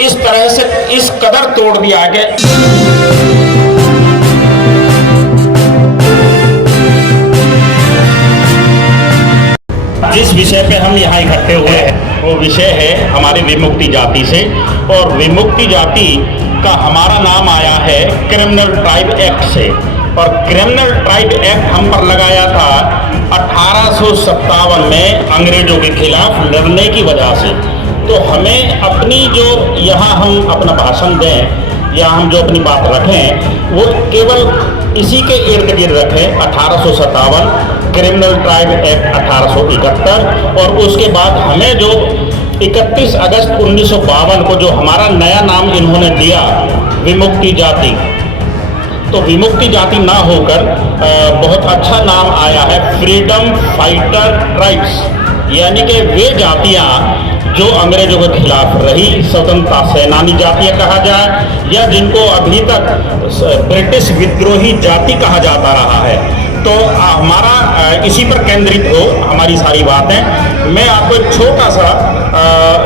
इस तरह से इस कदर तोड़ दिया कि जिस विषय पे हम यहाँ इकट्ठे हुए हैं वो विषय है हमारी विमुक्ति जाति से। और विमुक्ति जाति का हमारा नाम आया है क्रिमिनल ट्राइब एक्ट से। और क्रिमिनल ट्राइब एक्ट हम पर लगाया था 1857 में अंग्रेजों के खिलाफ लड़ने की वजह से। तो हमें अपनी जो यहाँ हम अपना भाषण दें या हम जो अपनी बात रखें वो केवल इसी के इर्द गिर्द रखें। 1857 क्रिमिनल ट्राइब एक्ट 1871 और उसके बाद हमें जो 31 अगस्त 1952 को जो हमारा नया नाम इन्होंने दिया विमुक्ति जाति, तो विमुक्ति जाति ना होकर बहुत अच्छा नाम आया है फ्रीडम फाइटर ट्राइब्स, यानी कि वे जातियां जो अंग्रेजों के खिलाफ रही, स्वतंत्रता सेनानी जातियां कहा जाए या जिनको अभी तक ब्रिटिश विद्रोही जाति कहा जाता रहा है। तो हमारा इसी पर केंद्रित हो हमारी सारी बातें। मैं आपको एक छोटा सा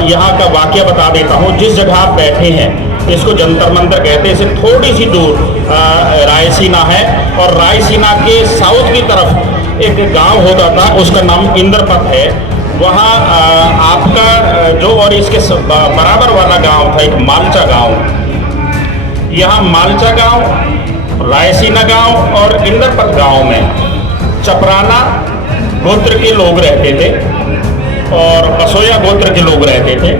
यहाँ का वाकया बता देता हूँ। जिस जगह आप बैठे हैं इसको जंतर मंतर कहते हैं। इसे थोड़ी सी दूर रायसीना है और रायसीना के साउथ की तरफ एक गांव होता था, उसका नाम इंद्रपथ है। वहाँ आपका जो और इसके बराबर वाला गांव था एक मालचा गांव। यहाँ मालचा गांव, रायसीना गांव और इंद्रपथ गांव में चपराना गोत्र के लोग रहते थे और बसोया गोत्र के लोग रहते थे।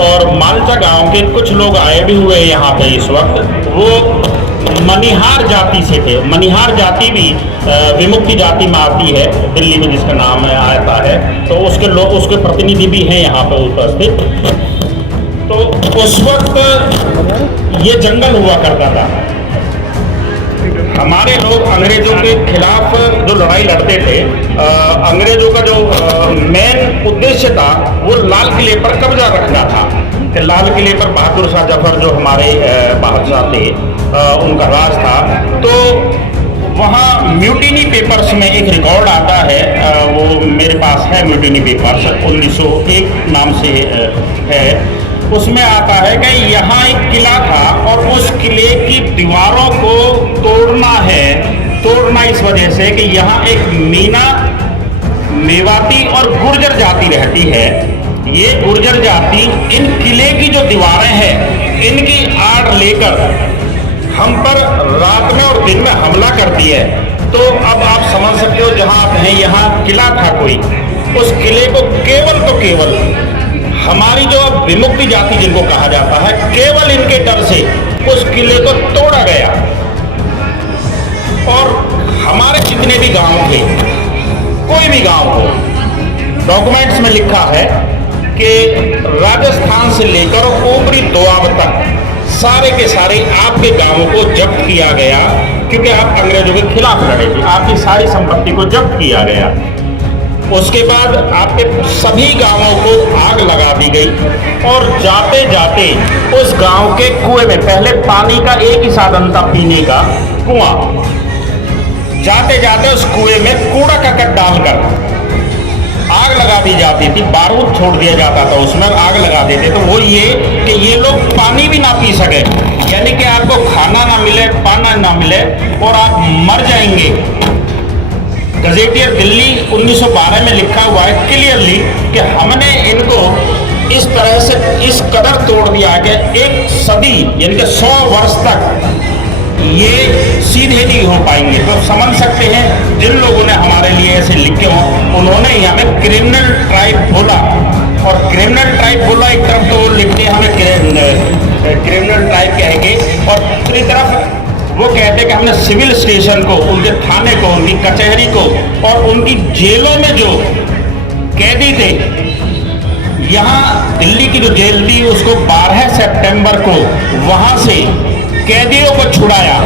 और मालचा गांव के कुछ लोग आए भी हुए यहाँ पे इस वक्त, वो मनिहार जाति से थे। मनिहार जाति भी विमुक्ति जाति में आती है, दिल्ली में जिसका नाम आता है। तो उसके लोग, उसके प्रतिनिधि भी हैं यहाँ पर उपस्थित। तो उस वक्त ये जंगल हुआ करता था। हमारे लोग अंग्रेजों के खिलाफ जो लड़ाई लड़ते थे, अंग्रेजों का जो मेन उद्देश्य था वो लाल किले पर कब्जा रखना था। कि लाल किले पर बहादुर शाह जफर जो हमारे बादशाह थे उनका राज था। तो वहाँ म्यूटिनी पेपर्स में एक रिकॉर्ड आता है, वो मेरे पास है म्यूटिनी पेपर्स 1901 नाम से है। उसमें आता है कि यहाँ एक किला था और उस किले की दीवारों को तोड़ना है। तोड़ना इस वजह से कि यहाँ एक मीना, मेवाती और गुर्जर जाति रहती है। ये गुर्जर जाति इन किले की जो दीवारें हैं इनकी आड़ लेकर हम पर रात में और दिन में हमला करती है। तो अब आप समझ सकते हो जहाँ आप हैं यहाँ किला था कोई, उस किले को केवल तो केवल हमारी जो विमुक्ति जाति जिनको कहा जाता है, केवल इनके डर से उस किले को तोड़ा गया। और हमारे जितने भी गांव थे, कोई भी गांव हो, डॉक्यूमेंट्स में लिखा है कि राजस्थान से लेकर ऊपरी दोआब तक सारे के सारे आपके गांवों को जब्त किया गया, क्योंकि आप अंग्रेजों के खिलाफ लड़े थे। आपकी सारी संपत्ति को जब्त किया गया। उसके बाद आपके सभी गांवों को आग लगा दी गई और जाते जाते उस गांव के कुएं में, पहले पानी का एक ही साधन था पीने का, कुआं, जाते जाते उस कुएं में कूड़ा करकट डालकर आग लगा दी जाती थी। बारूद छोड़ दिया जाता था उसमें, आग लगा देते। तो वो ये कि ये लोग पानी भी ना पी सके, यानी कि आपको खाना ना मिले, पाना ना मिले और आप मर जाएंगे। गजेटियर दिल्ली 1912 में लिखा हुआ है क्लियरली कि हमने इनको इस तरह से इस कदर तोड़ दिया कि एक सदी यानी कि 100 वर्ष तक ये सीधे नहीं हो पाएंगे। तो समझ सकते हैं जिन लोगों ने हमारे लिए ऐसे लिखे हों, उन्होंने ही हमें क्रिमिनल ट्राइब बोला। और क्रिमिनल ट्राइब बोला एक तरफ, तो वो लिखते हैं हमें क्रिमिनल ट्राइब कहेंगे, और दूसरी तरफ वो कहते कि हमने सिविल स्टेशन को, उनके थाने को, उनकी कचहरी को और उनकी जेलों में जो कैदी थे, यहाँ दिल्ली की जो जेल थी उसको 12 सितंबर को वहाँ से कैदियों को छुड़ाया।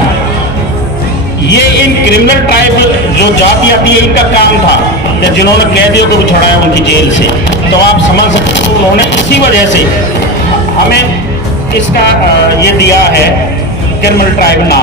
ये इन क्रिमिनल ट्राइब जो जातियाँ थी इनका काम था, जिन्होंने कैदियों को भी छुड़ाया उनकी जेल से। तो आप समझ सकते हो उन्होंने इसी वजह से हमें इसका ये दिया है क्रिमिनल ट्राइब नाम।